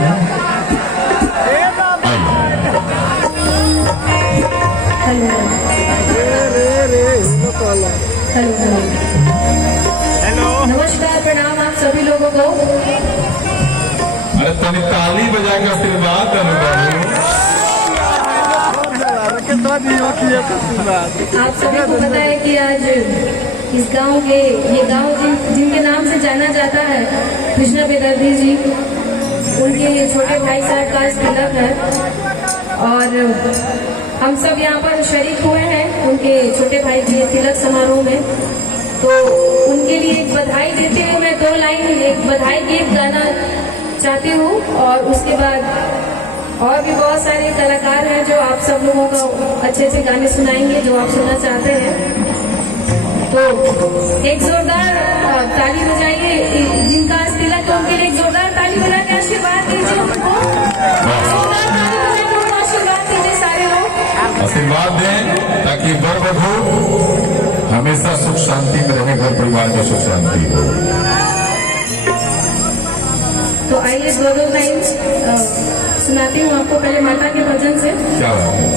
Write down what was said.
Hello, नमस्कार, प्रणाम आप सभी लोगों को। अरे तनी ताली बजा के आशीर्वाद आप सभी को पता है कि आज इस गांव के ये गांव जिनके नाम से जाना जाता है, कृष्णा बेदर्दी जी, उनके छोटे भाई साहब का तिलक है और हम सब यहाँ पर शरीक हुए हैं उनके छोटे भाई के तिलक समारोह में। तो उनके लिए एक बधाई देते हुए मैं 2 लाइन एक बधाई गीत गाना चाहती हूँ और उसके बाद और भी बहुत सारे कलाकार हैं जो आप सब लोगों को अच्छे से गाने सुनाएंगे जो आप सुनना चाहते हैं। तो एक जोरदार ताली बजाइए, जिनका आज तिलक है उनके लिए एक जोरदार ताली बजा के आशीर्वाद दीजिए उनको। जोरदार ताली बजा के उनको आशीर्वाद दीजिए सारे लोग। आशीर्वाद दें ताकि वर वधू हमेशा सुख शांति में रहे, घर परिवार में सुख शांति हो। तो आइए 2 लाइन सुनाती हूँ आपको, पहले माता के भजन से। क्या बात है।